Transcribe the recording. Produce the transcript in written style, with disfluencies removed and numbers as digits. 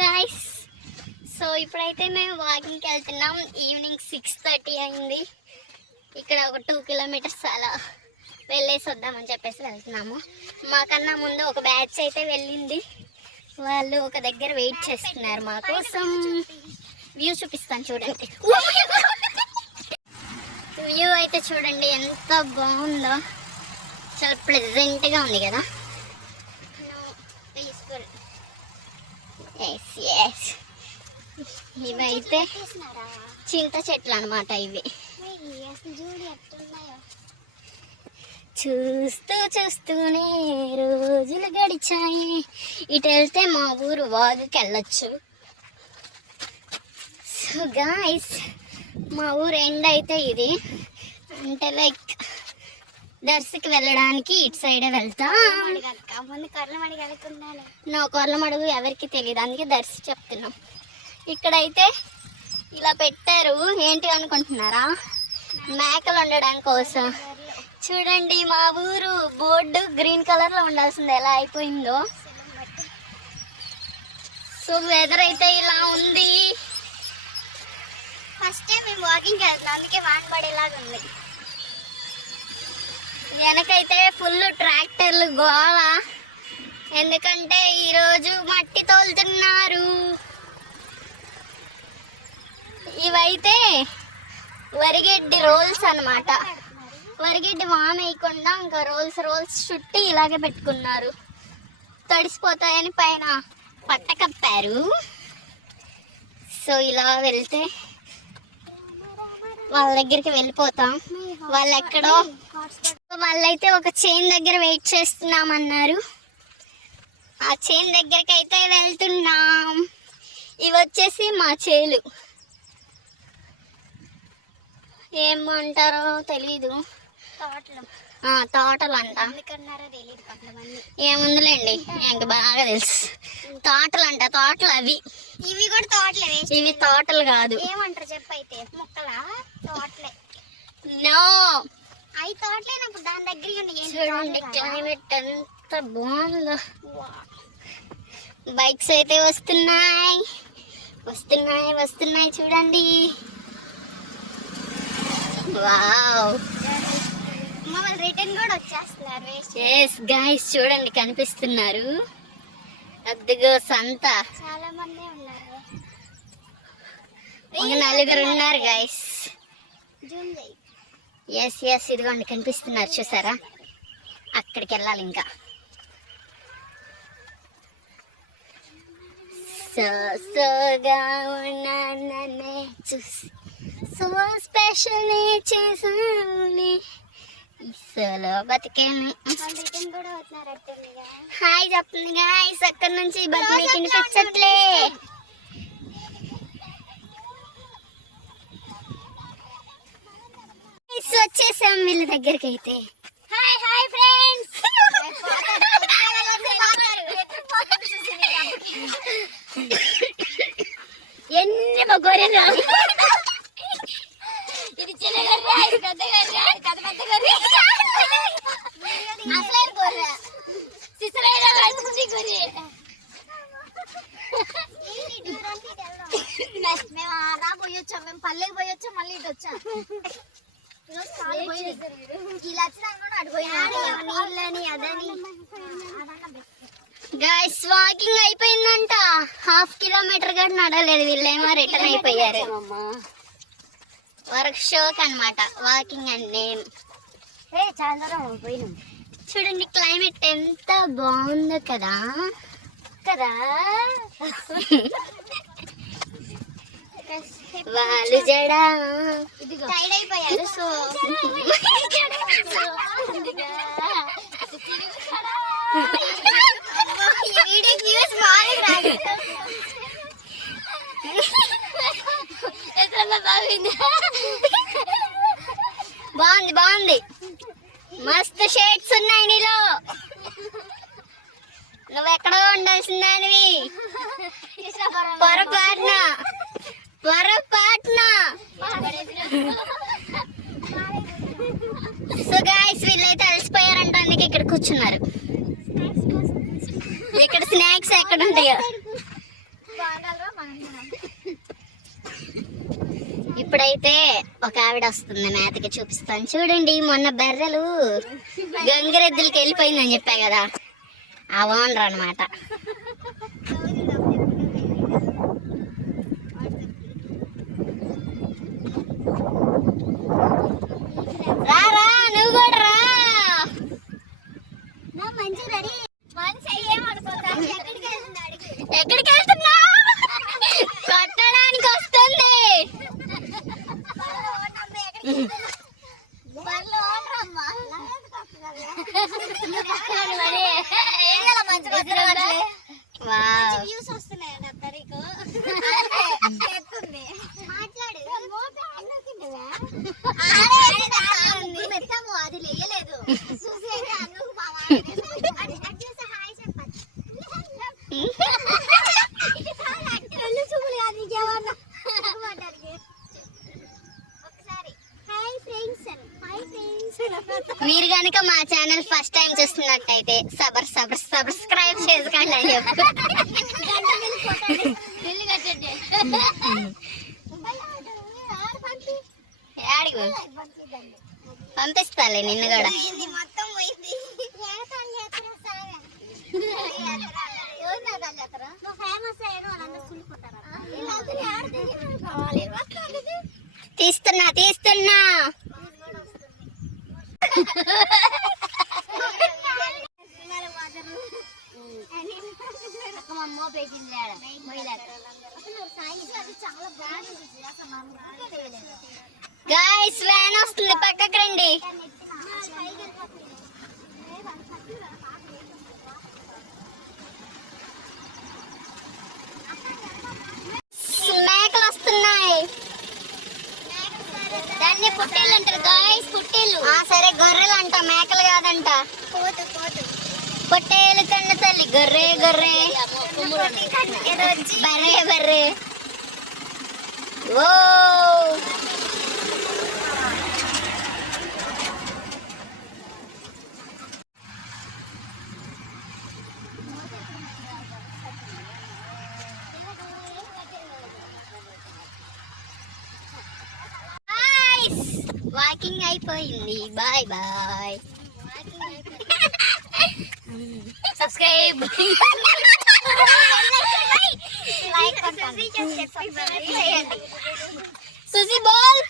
Guys, so ఇప్పుడైతే మేము వాకింగ్కి వెళ్తున్నాం. ఈవినింగ్ 6:30 అయింది. ఇక్కడ ఒక 2 కిలోమీటర్స్ అలా వెళ్ళేసి వద్దామని చెప్పేసి వెళ్తున్నాము. మాకన్నా ముందు ఒక బ్యాచ్ అయితే వెళ్ళింది. వాళ్ళు ఒక దగ్గర వెయిట్ చేస్తున్నారు మా కోసం. వ్యూ చూపిస్తాను చూడండి. వ్యూ అయితే చూడండి ఎంత బాగుందో. చాలా ప్లెజెంట్గా ఉంది కదా. ఇవైతే చింత చెట్లు అన్నమాట. ఇవి చూస్తూ చూస్తూనే రోజులు గడిచాయి. ఇటు వెళ్తే మా ఊరు వాగుకి వెళ్ళొచ్చు. సో గాయ్స్, మా ఊరు ఎండ్ అయితే ఇది. అంటే లైక్ దర్శకి వెళ్ళడానికి ఇటు సైడే వెళ్తా. నా కొర్లమడుగు ఎవరికి తెలియదు, అందుకే దర్శి చెప్తున్నాం. ఇక్కడైతే ఇలా పెట్టారు. ఏంటి అనుకుంటున్నారా? మేకలు ఉండడానికి కోసం. చూడండి మా ఊరు బోర్డు గ్రీన్ కలర్ లో ఉండాల్సింది ఎలా అయిపోయిందో. సో వెదర్ అయితే ఇలా ఉంది. ఫస్ట్ టైం మేము వాకింగ్ వెళ్తున్నాం, అందుకే వాన పడేలాగా ఉంది. వెనకైతే ఫుల్ ట్రాక్టర్లు గోళ, ఎందుకంటే ఈరోజు మట్టి తోలుతున్నారు. ఇవైతే వరిగడ్డి రోల్స్ అన్నమాట. వరిగడ్డి వాన వేయకుండా ఇంకా రోల్స్ చుట్టి ఇలాగే పెట్టుకున్నారు. తడిసిపోతాయని పైన పట్ట కప్పారు. సో ఇలా వెళ్తే వాళ్ళ దగ్గరికి వెళ్ళిపోతాం. వాళ్ళైతే ఒక చైన్ దగ్గర వెయిట్ చేస్తున్నామన్నారు. ఆ చైన్ దగ్గరికి అయితే వెళ్తున్నాం. ఇవి వచ్చేసి మా చేలు. ఏమంటారో తెలీదు. తోటలు అంట. ఏముందిలేండి, ఇంక బాగా తెలుసు. తోటలు అంట. తోటలు అవి. ఇవి కూడా తోటలే. ఇవి తోటలు కాదు. ఏమంటారు చెప్పైతే? మొక్కలా? తోటలే. నో, అవి తోటలేనప్పుడు దాని దగ్గర చూడండి. క్లైమేట్ ఎంత బాగుందో. బైక్స్ అయితే వస్తున్నాయి చూడండి. వావ్, రిటర్న్ కూడా వచ్చేస్తున్నారు. ఎస్ గైస్, చూడండి కనిపిస్తున్నారు. అద్దెగో సంత. చాలా మంది ఉన్నారు. ఒక 4 ఉన్నారు గైస్. ఎస్ ఇదిగోండి కనిపిస్తున్నారు, చూసారా? అక్కడికి వెళ్ళాలి ఇంకా. సోగా ఉన్నానే చూసి సో స్పెషల్ చేసాను. ఇసలో బతికేను. హాయ్ చెప్తుంది గాయ్స్. అక్కడి నుంచి బతికి వినిపించట్లే. వచ్చేసాం వీళ్ళ దగ్గరికి. అయితే హాయ్ ఫ్రెండ్స్. ఎన్ని మా గొర్రెలు. ఇది చిన్న గొర్రె, ఇది పెద్ద గొర్రె. పెద్ద గొర్రె అసలైన గొర్రె. సిసలైన గొర్రె. మేము అలా పోయొచ్చాం. మేము పల్లెకి పోయొచ్చాం, మళ్ళీ ఇటు వచ్చాం. గైస్, వాకింగ్ అయిపోయిందంట. 1/2 కిలోమీటర్ కూడా నడలేదు. వీళ్ళేమో రిటర్న్ అయిపోయారు. వర్క్ షోక్ అనమాట వాకింగ్ అంటే. చూడండి క్లైమేట్ ఎంత బాగుందో కదా. వాళ్ళు జడా టైడ్ అయిపోయారు. సో బాగుంది. మస్తు షేడ్స్ ఉన్నాయి నీలో. నువ్వు ఎక్కడో ఉండాల్సిందానివి. పొరపాటున. సో గాయ్స్, వీళ్ళైతే అలసిపోయారంట, అందుకే ఇక్కడ కూర్చున్నారు. ఇక్కడ స్నాక్స్ ఎక్కడ ఉంటాయో. ఇప్పుడైతే ఒక ఆవిడ వస్తుంది మేతకి, చూపిస్తాను చూడండి. మొన్న బర్రెలు గంగిరెద్దులకి వెళ్ళిపోయిందని చెప్పా కదా, ఆ ఓనర్ అనమాట. రారా నువ్వు కూడా రా. ఎక్కడికి వెళ్తున్నా? కొట్టడానికి వస్తుంది. అది లేయలేదు. మీరు కనుక మా ఛానల్ ఫస్ట్ టైం చూస్తున్నట్టయితే సబ్స్క్రైబ్ చేసుకోండి అని చెప్పు. పంపిస్తాలే నిన్ను కూడా. తీస్తున్నా గైస్, వ్యాన్ వస్తుంది, పక్కకి రండి. మేకలు వస్తున్నాయి. దాన్ని పుట్టేలు అంటారు గాయస్, పుట్టేలు. సరే, గొర్రెలు అంట, మేకలు కాదంట. పొట్టేలు కన్న తల్లి గొర్రె బర్రె. ఓ వాకింగ్ అయిపోయింది. Bye bye. సబ్స్క్రైబ్ లైక్ సుజీ బాల్